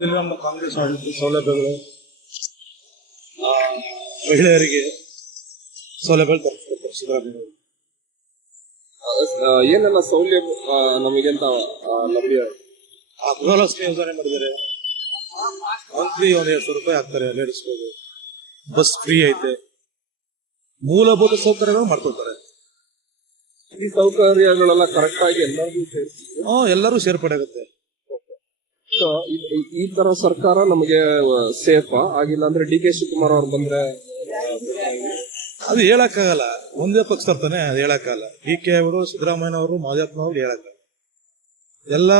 ನಮ್ಮ ಕಾಂಗ್ರೆಸ್ ಆಡಳಿತ ಸೌಲಭ್ಯಗಳು ಮಹಿಳೆಯರಿಗೆ ಸೌಲಭ್ಯಗಳು ತರಿಸ್ಕೊಡ್ತಾರೆ ಸಿದ್ದರಾಮಯ್ಯ. ಏನೆಲ್ಲ ಸೌಲಭ್ಯ ನಮಗೆಂತ ಲಭ್ಯ? ಗೃಹಲಕ್ಷ್ಮಿ ಯೋಜನೆ ಮಾಡಿದ್ದಾರೆ. ಮಂತ್ಲಿ 1,200 ರೂಪಾಯಿ ಹಾಕ್ತಾರೆ ಲೇಡೀಸ್ಗಳು. ಬಸ್ ಫ್ರೀ ಐತೆ. ಮೂಲಭೂತ ಸೌಕರ್ಯಗಳು ಮಾಡ್ಕೊಡ್ತಾರೆ. ಈ ಸೌಕರ್ಯಗಳೆಲ್ಲ ಕರೆಕ್ಟ್ ಆಗಿ ಎಲ್ಲರೂ ಸೇರ್ಪಡೆ ಆಗುತ್ತೆ. ಈ ತರ ಸರ್ಕಾರ ನಮಗೆ ಸೇಫ್ ಆಗಿಲ್ಲ ಅಂದ್ರೆ ಡಿ.ಕೆ. ಶಿವಕುಮಾರ್ ಅವ್ರು ಬಂದ್ರೆ ಅದು ಹೇಳಕ್ಕಾಗಲ್ಲ. ಒಂದೇ ಪಕ್ಷ ತರ್ತಾನೆ, ಅದು ಹೇಳಕ್ಕಾಗಲ್ಲ. ಡಿ.ಕೆ. ಅವರು, ಸಿದ್ದರಾಮಯ್ಯನವರು, ಮಾದೇವಪ್ಪನವರು ಹೇಳಕ್ಕಾಗಲ್ಲ. ಎಲ್ಲ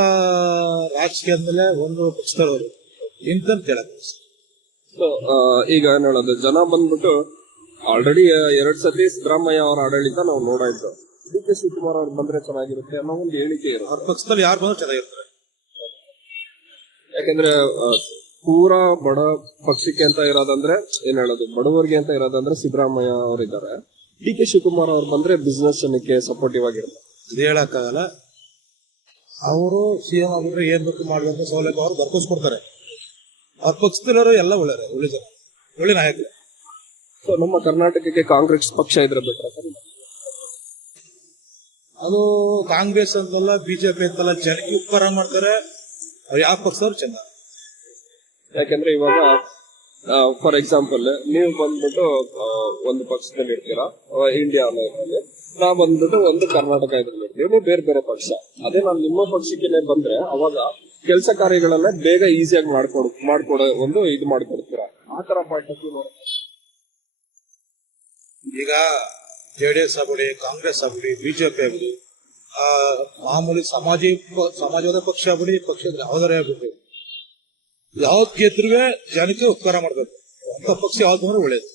ರಾಜಕೀಯದ ಮೇಲೆ ಒಂದು ಪಕ್ಷದವರು ಇಂತ ಹೇಳಕ್. ಈಗ ಏನ್ ಹೇಳೋದು, ಜನ ಬಂದ್ಬಿಟ್ಟು ಆಲ್ರೆಡಿ 2 ಸತಿ ಸಿದ್ದರಾಮಯ್ಯ ಅವರ ಆಡಳಿತ ನಾವು ನೋಡಾಯ್ತು. ಡಿ.ಕೆ. ಶಿವಕುಮಾರ್ ಅವ್ರು ಬಂದ್ರೆ ಚೆನ್ನಾಗಿರುತ್ತೆ ಅನ್ನೋ ಒಂದು ಹೇಳಿಕೆ ಇರುತ್ತೆ. ಅವ್ರ ಪಕ್ಷದಲ್ಲಿ ಯಾರು ಬಂದ್ರೆ ಚೆನ್ನಾಗಿರ್ತಾರೆ. ಯಾಕಂದ್ರೆ ಪೂರಾ ಬಡ ಪಕ್ಷಕ್ಕೆ ಅಂತ ಇರೋದಂದ್ರೆ ಏನ್ ಹೇಳೋದು, ಬಡವರಿಗೆ ಅಂತ ಇರೋದಂದ್ರೆ ಸಿದ್ದರಾಮಯ್ಯ ಅವರಿದ್ದಾರೆ. ಡಿ.ಕೆ. ಶಿವಕುಮಾರ್ ಅವ್ರು ಬಂದ್ರೆ ಬಿಸ್ನೆಸ್ ಜನಕ್ಕೆ ಸಪೋರ್ಟಿವ್ ಆಗಿರ್ತಾರೆ. ಇದು ಹೇಳಕ್ಕಾಗಲ್ಲ. ಅವರು ಸಿಎಂ ಆಗಿದ್ರೆ ಏನ್ ಬೇಕು ಮಾಡುವಂತ ಸೌಲಭ್ಯ ಅವರು ಬರ್ಕೋಸ್ಕೊಡ್ತಾರೆ. ಅವ್ರ ಪಕ್ಷದಲ್ಲವರು ಎಲ್ಲ ಒಳ್ಳೆ ಜನ, ಒಳ್ಳೆ ನಾಯಕರು. ಸೊ ನಮ್ಮ ಕರ್ನಾಟಕಕ್ಕೆ ಕಾಂಗ್ರೆಸ್ ಪಕ್ಷ ಇದ್ರೆ ಬಿಟ್ರೆ ಅದು ಕಾಂಗ್ರೆಸ್ ಅಂತಲ್ಲ, ಬಿಜೆಪಿ ಅಂತಲ್ಲ, ಜನಕ್ಕೆ ಉಪಕಾರ ಮಾಡ್ತಾರೆ. ಅವ್ರು ಯಾವ ಪಕ್ಷದವ್ರು ಚೆನ್ನ. ಯಾಕಂದ್ರೆ ಇವಾಗ ಫಾರ್ ಎಕ್ಸಾಂಪಲ್ ನೀವು ಬಂದ್ಬಿಟ್ಟು ಒಂದು ಪಕ್ಷದಲ್ಲಿ ಇರ್ತೀರಾ, ಇಂಡಿಯಾ ಅಲೈನ್ಸ್. ನಾವ್ ಬಂದ್ಬಿಟ್ಟು ಒಂದು ಕರ್ನಾಟಕ ಇದ್ರಲ್ಲಿ ಇರ್ತೀವಿ, ನೀವು ಬೇರೆ ಬೇರೆ ಪಕ್ಷ. ಅದೇ ನಾನು ನಿಮ್ಮ ಪಕ್ಷಕ್ಕೆ ಬಂದ್ರೆ ಅವಾಗ ಕೆಲಸ ಕಾರ್ಯಗಳನ್ನ ಬೇಗ ಈಸಿಯಾಗಿ ಮಾಡ್ಕೊಡೋ ಒಂದು ಇದು ಮಾಡ್ಕೊಡ್ತೀರಾ. ಆ ತರ ಪಾಯಿಂಟ್ ಆಫ್ ವ್ಯೂ. ಈಗ ಜೆಡಿಎಸ್ ಆಗ್ಬಿಡಿ, ಕಾಂಗ್ರೆಸ್ ಆಗ್ಬಿಡಿ, ಬಿಜೆಪಿ ಆಗ್ಬಿಡಿ, ಮಾಮೂಲಿ ಸಮಾಜವಾದ ಪಕ್ಷ ಆಗ್ಬಿಡಿ, ಪಕ್ಷದ ಯಾವ್ದಾರೇ ಆಗ್ಬಿಡಿ, ಯಾವ್ದು ಗೆದ್ರೂ ಜನಕ್ಕೆ ಉಪಕಾರ ಮಾಡ್ಬೇಕು ಅಂತ ಪಕ್ಷ ಯಾವ್ದು ಅಂದ್ರೆ ಒಳ್ಳೇದು.